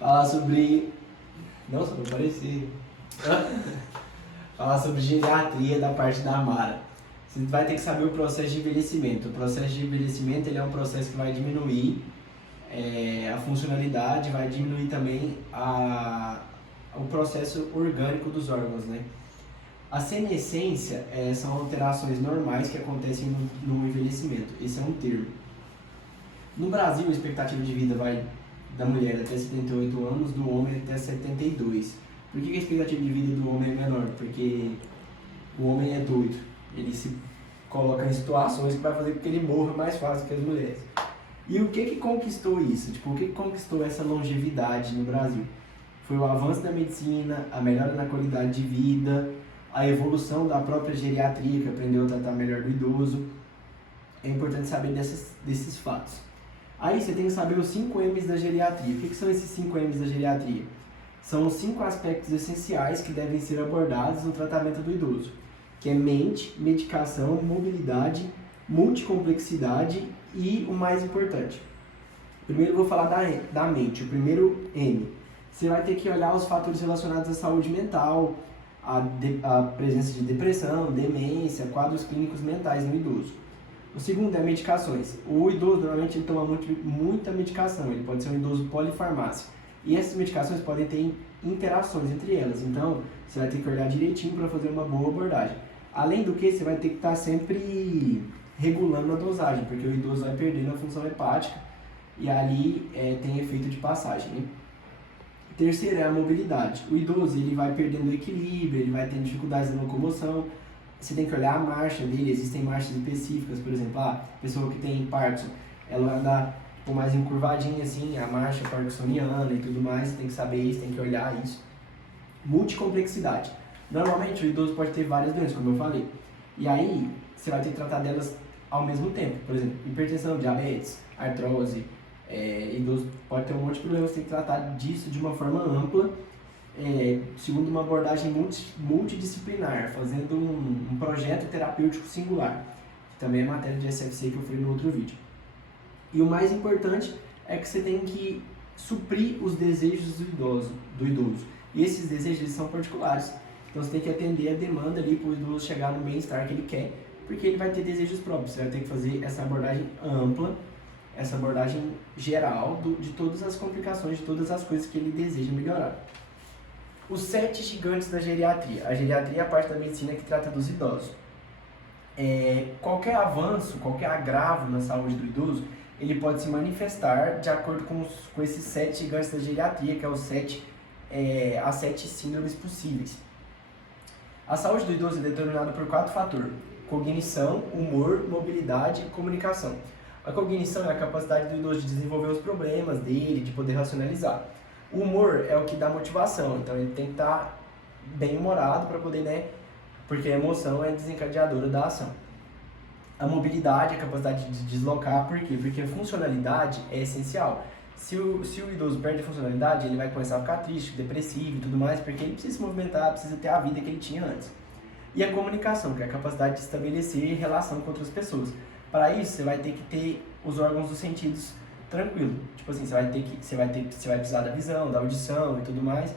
Falar sobre... Nossa, não parecia. Falar sobre geriatria da parte da Mara. Você vai ter que saber o processo de envelhecimento. O processo de envelhecimento ele é um processo que vai diminuir a funcionalidade, vai diminuir também o processo orgânico dos órgãos, né? A senescência são alterações normais que acontecem no envelhecimento. Esse é um termo. No Brasil, a expectativa de vida vai da mulher até 78 anos, do homem até 72. Por que a expectativa de vida do homem é menor? Porque o homem é doido. Ele se coloca em situações que vai fazer com que ele morra mais fácil que as mulheres. E o que conquistou isso? Tipo, o que conquistou essa longevidade no Brasil? Foi o avanço da medicina, a melhora na qualidade de vida, a evolução da própria geriatria, que aprendeu a tratar melhor do idoso. É importante saber desses fatos. Aí você tem que saber os 5 M's da geriatria. O que são esses 5 M's da geriatria? São os 5 aspectos essenciais que devem ser abordados no tratamento do idoso, que é mente, medicação, mobilidade, multicomplexidade e o mais importante. Primeiro eu vou falar da mente, o primeiro M. Você vai ter que olhar os fatores relacionados à saúde mental, a presença de depressão, demência, quadros clínicos mentais no idoso. O segundo é medicações. O idoso normalmente ele toma muita medicação, ele pode ser um idoso polifarmácico. E essas medicações podem ter interações entre elas, então você vai ter que olhar direitinho para fazer uma boa abordagem. Além do que, você vai ter que estar sempre regulando a dosagem, porque o idoso vai perdendo a função hepática e ali tem efeito de passagem, né? Terceiro é a mobilidade. O idoso ele vai perdendo o equilíbrio, ele vai tendo dificuldades na locomoção. Você tem que olhar a marcha dele, existem marchas específicas, por exemplo, a pessoa que tem Parkinson, ela anda mais encurvadinha assim, a marcha parkinsoniana e tudo mais, você tem que saber isso, tem que olhar isso. Multicomplexidade. Normalmente o idoso pode ter várias doenças, como eu falei, e aí você vai ter que tratar delas ao mesmo tempo, por exemplo, hipertensão, diabetes, artrose, idoso pode ter um monte de problemas, você tem que tratar disso de uma forma ampla, segundo uma abordagem multidisciplinar, fazendo um projeto terapêutico singular, que também é matéria de SFC que eu falei no outro vídeo. E o mais importante é que você tem que suprir os desejos do idoso. E esses desejos eles são particulares, então você tem que atender a demanda ali para o idoso chegar no bem-estar que ele quer, porque ele vai ter desejos próprios, você vai ter que fazer essa abordagem ampla, essa abordagem geral de todas as complicações, de todas as coisas que ele deseja melhorar. Os 7 gigantes da geriatria. A geriatria é a parte da medicina que trata dos idosos. Qualquer avanço, qualquer agravo na saúde do idoso, ele pode se manifestar de acordo com esses 7 gigantes da geriatria, que é as 7 síndromes possíveis. A saúde do idoso é determinada por 4 fatores: cognição, humor, mobilidade e comunicação. A cognição é a capacidade do idoso de desenvolver os problemas dele, de poder racionalizar. O humor é o que dá motivação, então ele tem que estar bem humorado para poder, porque a emoção é desencadeadora da ação. A mobilidade é a capacidade de deslocar, por quê? Porque a funcionalidade é essencial. Se o idoso perde a funcionalidade, ele vai começar a ficar triste, depressivo e tudo mais, porque ele precisa se movimentar, precisa ter a vida que ele tinha antes. E a comunicação, que é a capacidade de estabelecer relação com outras pessoas. Para isso, você vai ter que ter os órgãos dos sentidos tranquilo. Tipo assim, você vai precisar da visão, da audição e tudo mais.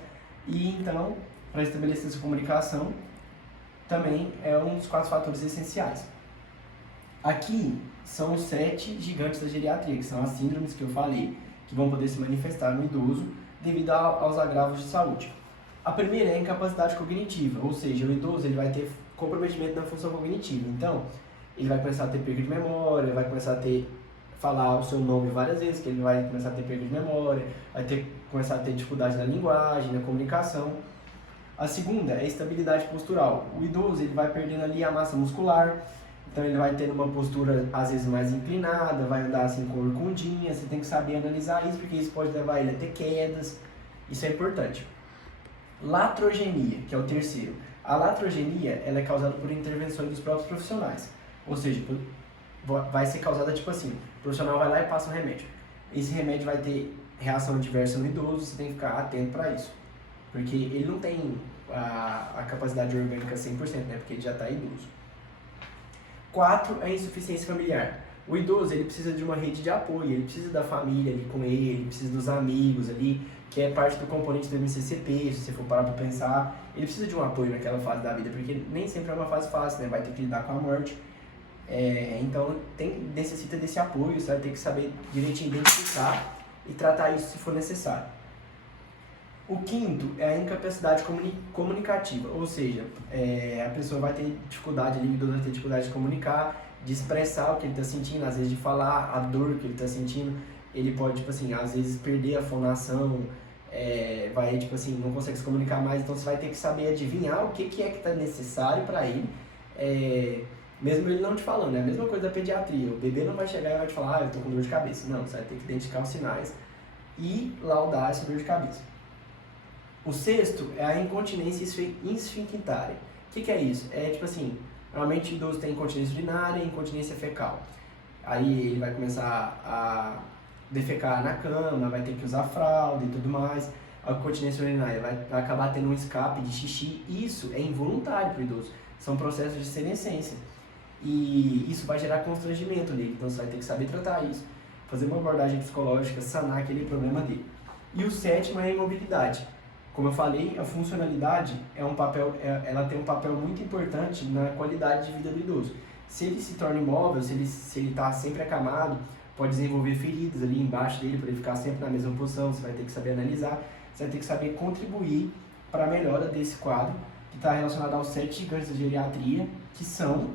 E então, para estabelecer essa comunicação, também é um dos 4 fatores essenciais. Aqui são os 7 gigantes da geriatria, que são as síndromes que eu falei, que vão poder se manifestar no idoso devido aos agravos de saúde. A primeira é a incapacidade cognitiva, ou seja, o idoso ele vai ter comprometimento na função cognitiva. Então, ele vai começar a ter perda de memória, vai começar a falar o seu nome várias vezes, que ele vai começar a ter perda de memória, começar a ter dificuldade na linguagem, na comunicação. A segunda é a estabilidade postural. O idoso ele vai perdendo ali a massa muscular, então ele vai tendo uma postura às vezes mais inclinada, vai andar assim com corcundinha, você tem que saber analisar isso, porque isso pode levar ele a ter quedas, isso é importante. Latrogenia, que é o terceiro. A latrogenia ela é causada por intervenções dos próprios profissionais, ou seja, vai ser causada tipo assim, o profissional vai lá e passa um remédio. Esse remédio vai ter reação adversa no idoso, você tem que ficar atento para isso, porque ele não tem a capacidade orgânica 100%, né, porque ele já está idoso. 4 é a insuficiência familiar. O idoso ele precisa de uma rede de apoio, ele precisa da família ali com ele precisa dos amigos ali, que é parte do componente do MCCP, se você for parar para pensar, ele precisa de um apoio naquela fase da vida, porque nem sempre é uma fase fácil, né? Vai ter que lidar com a morte. Então necessita desse apoio, você vai ter que saber direitinho identificar e tratar isso se for necessário. O quinto é a incapacidade comunicativa, ou seja, a pessoa vai ter dificuldade, o idoso vai ter dificuldade de comunicar, de expressar o que ele está sentindo, às vezes de falar a dor que ele está sentindo. Ele pode, tipo assim, às vezes perder a fonação, vai, tipo assim, não consegue se comunicar mais, então você vai ter que saber adivinhar o que é que está necessário para ele, mesmo ele não te falando. É a mesma coisa da pediatria, o bebê não vai chegar e vai te falar, eu tô com dor de cabeça. Não, você vai ter que identificar os sinais e laudar essa dor de cabeça. O sexto é a incontinência esfinctária. O que é isso? Tipo assim, normalmente o idoso tem incontinência urinária e incontinência fecal. Aí ele vai começar a defecar na cama, vai ter que usar fralda e tudo mais. A incontinência urinária vai acabar tendo um escape de xixi. Isso é involuntário para o idoso. São processos de senescência. E isso vai gerar constrangimento nele. Então você vai ter que saber tratar isso, fazer uma abordagem psicológica, sanar aquele problema dele. E o sétimo é a imobilidade. Como eu falei, a funcionalidade ela tem um papel muito importante na qualidade de vida do idoso. Se ele se torna imóvel, se ele está sempre acamado, pode desenvolver feridas ali embaixo dele, para ele ficar sempre na mesma posição. Você vai ter que saber analisar, você vai ter que saber contribuir para a melhora desse quadro, que está relacionado aos 7 gigantes da geriatria, que são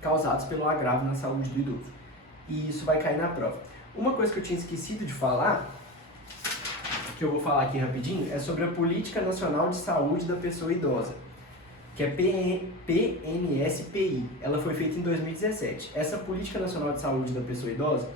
causados pelo agravo na saúde do idoso. E isso vai cair na prova. Uma coisa que eu tinha esquecido de falar, que eu vou falar aqui rapidinho, é sobre a Política Nacional de Saúde da Pessoa Idosa, que é PNSPI. Ela foi feita em 2017. Essa Política Nacional de Saúde da Pessoa Idosa,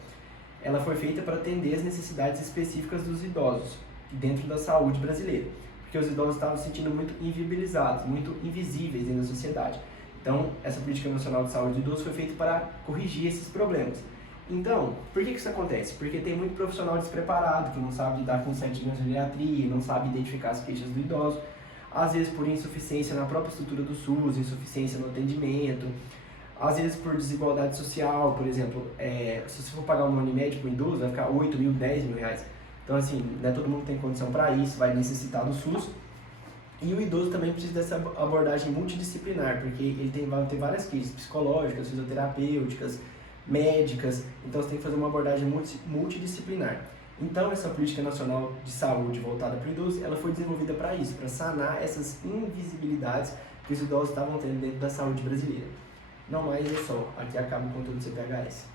ela foi feita para atender as necessidades específicas dos idosos dentro da saúde brasileira, porque os idosos estavam se sentindo muito inviabilizados, muito invisíveis dentro da sociedade. Então, essa Política Nacional de Saúde do Idoso foi feita para corrigir esses problemas. Então, por que isso acontece? Porque tem muito profissional despreparado, que não sabe lidar com 7 anos de geriatria, não sabe identificar as queixas do idoso, às vezes por insuficiência na própria estrutura do SUS, insuficiência no atendimento, às vezes por desigualdade social. Por exemplo, se você for pagar uma Unimed para um idoso, vai ficar 8 mil, 10 mil reais. Então, assim, não é todo mundo que tem condição para isso, vai necessitar do SUS. E o idoso também precisa dessa abordagem multidisciplinar, porque vai ter várias queixas psicológicas, fisioterapêuticas, médicas. Então você tem que fazer uma abordagem multidisciplinar. Então essa Política Nacional de Saúde voltada para o idoso, ela foi desenvolvida para isso, para sanar essas invisibilidades que os idosos estavam tendo dentro da saúde brasileira. Não mais é só, aqui acaba o conteúdo do CPHS.